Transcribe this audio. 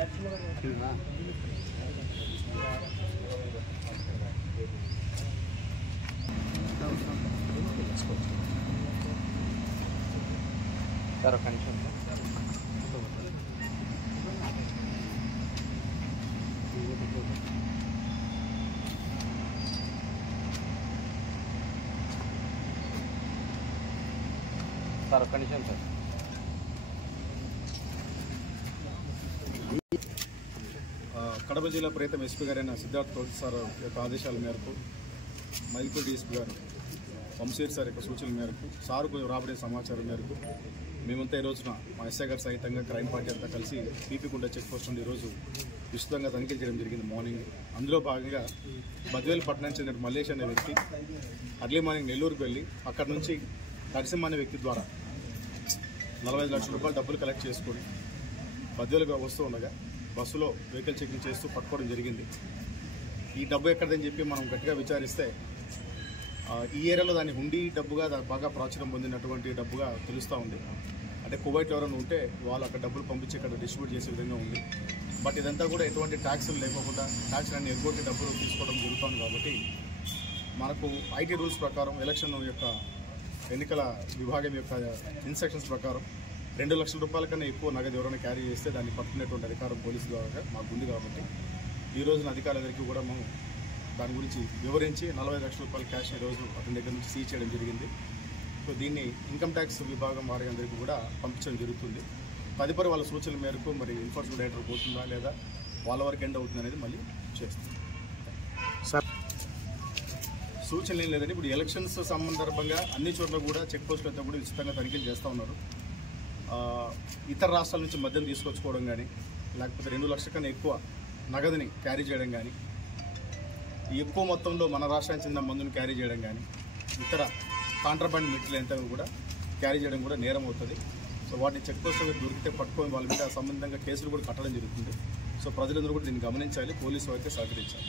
Sir ఒక నిమిషం sir ఒక్క నిమిషం సార్. కడప జిల్లా ప్రీతం ఎస్పీ గారైన సిద్ధార్థ్ కౌశల్ సార్ యొక్క ఆదేశాల మేరకు మైల్పూర్ డీఎస్పీ గారు వంశీర్ సార్ యొక్క సూచనల మేరకు సార్కు రాబడే సమాచారం మేరకు మేమంతా ఈ రోజున మా ఎస్ఐ గారు సహితంగా క్రైమ్ పార్టీ అంతా కలిసి పీపీకుండ చెక్ పోస్ట్ నుండి ఈరోజు విస్తృతంగా తనిఖీలు చేయడం జరిగింది మార్నింగ్. అందులో భాగంగా బద్వేలు పట్టణానికి చెందిన మల్లేష్ అనే వ్యక్తి అర్లీ మార్నింగ్ నెల్లూరుకు వెళ్ళి అక్కడ నుంచి నరసింహ అనే వ్యక్తి ద్వారా 45 లక్షల రూపాయలు డబ్బులు కలెక్ట్ చేసుకొని బద్వేలుగా వస్తూ ఉండగా బస్సులో వెహికల్ చెకింగ్ చేస్తూ పట్టుకోవడం జరిగింది. ఈ డబ్బు ఎక్కడదని చెప్పి మనం గట్టిగా విచారిస్తే ఈ ఏరియాలో దాన్ని హుండీ డబ్బుగా బాగా ప్రాచుర్యం పొందినటువంటి డబ్బుగా తెలుస్తూ ఉంది. అంటే కువైట్ ఎవరైనా ఉంటే వాళ్ళు అక్కడ డబ్బులు పంపించి ఇక్కడ డిస్ట్రిబ్యూట్ చేసే విధంగా ఉంది. బట్ ఇదంతా కూడా ఎటువంటి ట్యాక్సులు లేకోకుండా ట్యాక్స్ అన్ని ఎగ్గొట్టి డబ్బులు తీసుకోవడం జరుగుతుంది. కాబట్టి మనకు ఐటీ రూల్స్ ప్రకారం ఎలక్షన్ యొక్క ఎన్నికల విభాగం యొక్క ఇన్స్ట్రక్షన్స్ ప్రకారం 2 లక్షల రూపాయల కన్నా ఎక్కువ నగదు ఎవరైనా క్యారీ చేస్తే దాన్ని పట్టుకునేటువంటి అధికారం పోలీసు ద్వారా మాకు ఉంది. కాబట్టి ఈ రోజున అధికారులందరికీ కూడా మనం దాని గురించి వివరించి 45 లక్షల రూపాయల క్యాష్ ఈరోజు అతని దగ్గర నుంచి సీజ్ చేయడం జరిగింది. సో దీన్ని ఇన్కమ్ ట్యాక్స్ విభాగం వారి అందరికీ కూడా పంపించడం జరుగుతుంది. తదుపరి వాళ్ళ సూచనల మేరకు మరి ఎన్ఫోర్స్మెంట్ డైరెక్టర్ పోతుందా లేదా వాళ్ళ వరకు ఎండ్ అవుతుంది అనేది మళ్ళీ చేస్తాం. సార్ సూచనలు ఏం లేదండి. ఇప్పుడు ఎలక్షన్స్ సందర్భంగా అన్ని చోట్ల కూడా చెక్ పోస్టులు అంతా కూడా విస్తృతంగా తనిఖీలు చేస్తూ ఉన్నారు. ఇతర రాష్ట్రాల నుంచి మద్యం తీసుకొచ్చుకోవడం కానీ లేకపోతే 2 లక్షల కన్నా ఎక్కువ నగదుని క్యారీ చేయడం కానీ ఎక్కువ మొత్తంలో మన రాష్ట్రానికి చెందిన మందుని క్యారీ చేయడం కానీ ఇతర కాంట్రాబాండ్ మెటీరియల్ ఎంత కూడా క్యారీ చేయడం కూడా నేరం అవుతుంది. సో వాటిని చెక్ పోస్టులో దొరికితే పట్టుకొని వాళ్ళ మీద సంబంధంగా కేసులు కూడా కట్టడం జరుగుతుంది. సో ప్రజలందరూ కూడా దీన్ని గమనించాలి, పోలీసు అయితే సహకరించాలి.